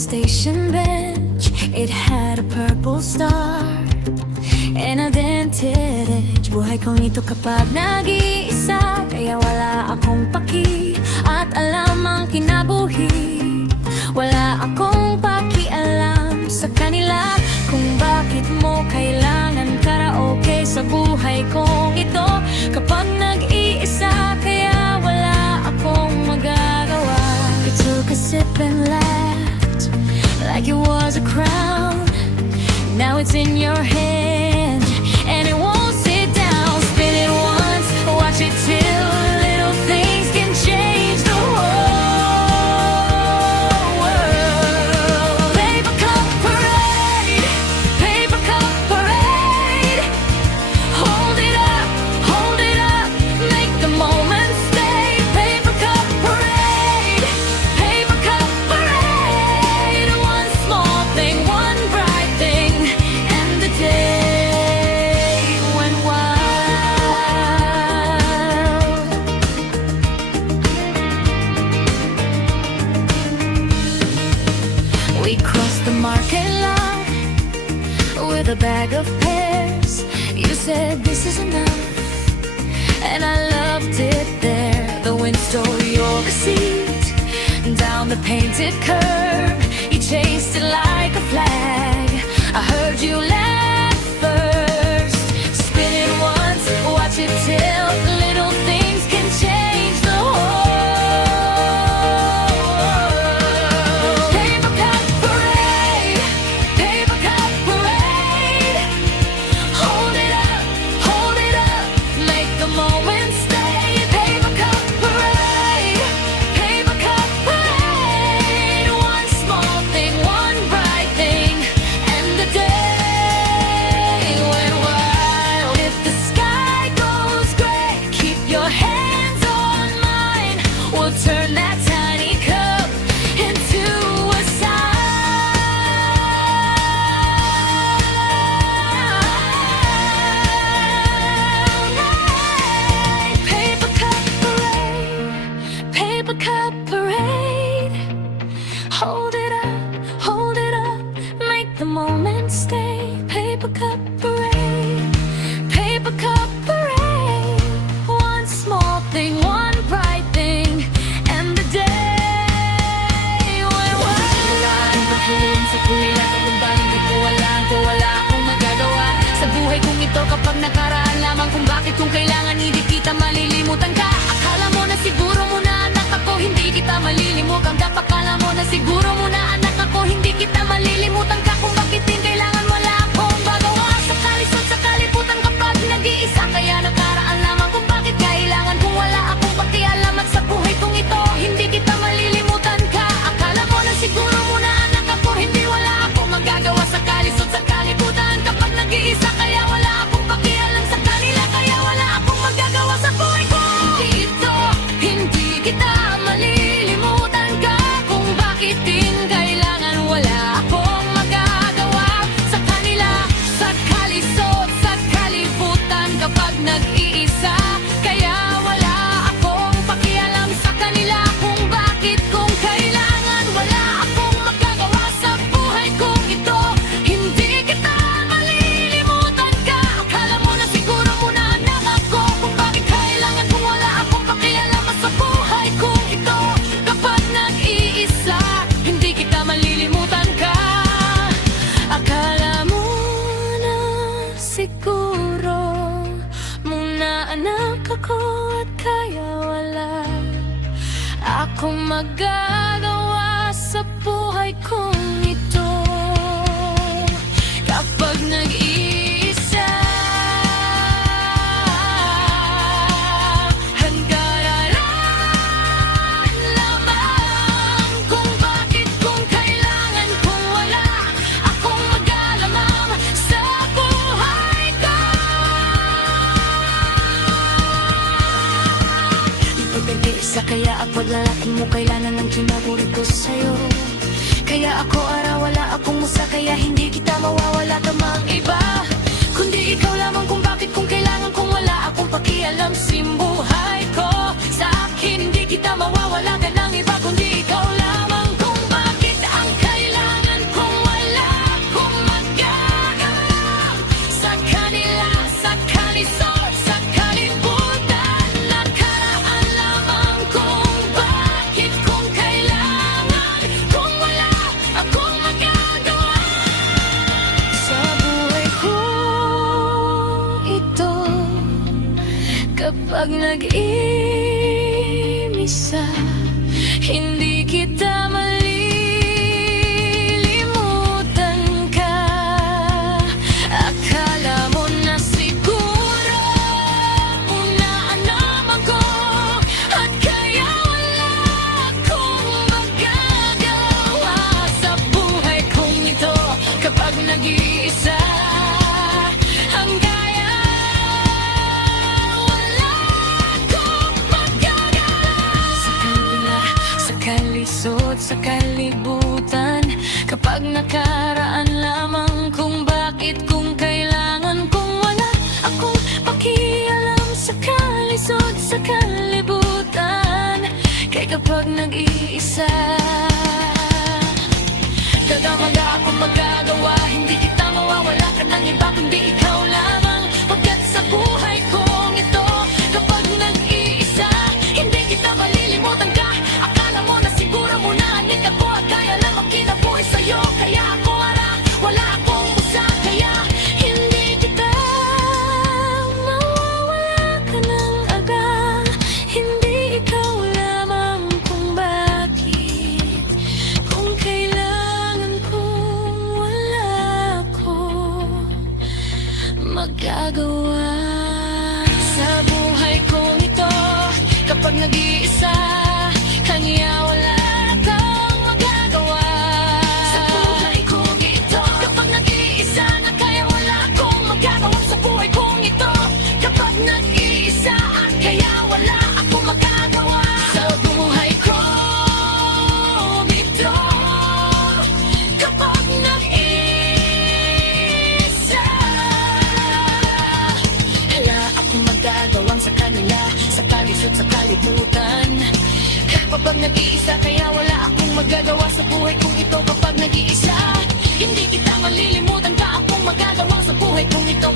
station bench, it had a purple star and a dented edge. Buhay kong ito kapag nag-iisa, kaya wala akong paki at alam ang kinabuhi. Wala akong pakialam sa kanila kung bakit mo kailangan karaoke sa buhay kong ito. Kapag nag-iisa, kaya wala akong magagawa. You took a sip and laughed like it was a crown. Now it's in your hand and it won't sit down. Spin it once, watch it till little things can change the whole world. Paper cup parade, paper cup parade. Hold it up, make the moment stay. Paper cup parade, paper cup parade. One small thing, one bright thing, and the day went wild. We crossed the market lot with a bag of pears. You said this is enough, and I loved it there. The wind stole your seat down the painted curb. You chased it like a flag. I heard you laugh first. Spin it once, watch it till little things can change the whole world. Paper cup parade, paper cup parade. Hold it up, make the moment stay. Paper cup parade, paper cup parade. One small thing, one bright thing, and the day went wild. If the sky goes gray, keep your hands on mine. We'll turn that tiny cup into a sign. Paper cup parade, paper cup parade. Hold it up, make the moment stay. Paper cup parade, paper cup parade. One small thing, one bright thing, and the day went wild. Sa kulilan at kumbahan, di ko alam kung wala akong magagawa sa buhay kong ito kapag nakaraan lamang kung bakit kung kailangan hindi kita malilimutan ka. Akala mo na siguro mo na anak ako, hindi kita malilimutan ka. Akala mo na siguro mo na anak ako, hindi kita malilimutan ka. Kung bakit din kailangan wala akong magawa sa kalisod sa kalibutan kapag nag-iisa, kaya nakaraan lamang kung bakit kailangan kung wala akong pakialam at sa buhay kong ito, hindi kita malilimutan ka. Akala mo na siguro mo na anak ako, hindi wala akong magagawa sa kalisod sa kalibutan kapag nag-iisa, kaya wala akong pakialam sa kanila, kaya wala akong magagawa sa buhay ko. Hindi kita malilimutan ka. Kung bakit din kailangan wala akong magagawa sa kanila, sa kalisod sa kalibutan kapag nag-iisa, kaya wala akong pakialam sa kanila. Kung bakit kung kailangan wala akong magagawa sa buhay kong ito, hindi kita malilimutan ka. Akala mo na siguro mo na anak ako, kung bakit kailangan kung wala akong pakialam sa buhay kong ito, kapag nag-iisa, hindi kita malilimutan ka. Akala mo na siguro muna anak ako at kaya wala akong magagawa sa buhay kong ito kapag nag-iisa. Hanggaran lamang kung bakit kung kailangan kung wala akong mag-alamang sa buhay ko. Pag nag-iisa, kaya ako lalaki mo, kailangan ng kinaburi ko sa'yo. Kaya ako wala akong musa, kaya hindi kita mawawala ka mang iba, kundi ikaw lamang. Kung bakit kung kailangan kung wala akong pakialam sa buhay ko, sa akin hindi kita mawawala ka ng iba, kundi ikaw lamang. Kung bakit ang kailangan Kapag nag-iisa, hindi kita malilimutan ka. Akala mo na siguro unaan naman ko, at kaya wala akong magagawa sa buhay kong ito. Kapag nag-iisa, ang kaya wala akong magagawa. Sa kabila, sa kalisod, sa kalibutan, kapag nakaraan lamang kung bakit, kung kailangan kong wala akong pakialam sa kalisod, sa kalibutan. Kaya kapag nag-iisa, dadamaga akong magagawa. Hindi kita mawawala ka ng iba, kundi ikaw lamang. Pagkat sa buhay kong ito, kapag nag-iisa, hindi kita malilimutan ka. Akala mo na siguro mo na anik ako, at kaya lamang kinabuhi sa'yo. Kaya ako harang, wala akong busa. Kaya hindi kita mawawala ka ng aga. Hindi ikaw lamang kung bakit, kung kailangan kong wala ko magagawa. Sa buhay kong ito, kapag nag-iisa, kanya wala kang magagawa. Sa buhay kong ito, kapag nag-iisa, na kaya wala akong magagawa. Sa buhay kong ito, kapag nag-iisa, at kaya wala akong magagawa. Sa buhay kong ito, kapag nag-iisa, wala akong magagawang sa kanila, sa kalisod, sa kalibutan. Kapag nag-iisa, kaya wala akong magagawa sa buhay kong ito. Kapag nag-iisa, hindi kita malilimutan ka. Akong magagawa sa buhay kong ito.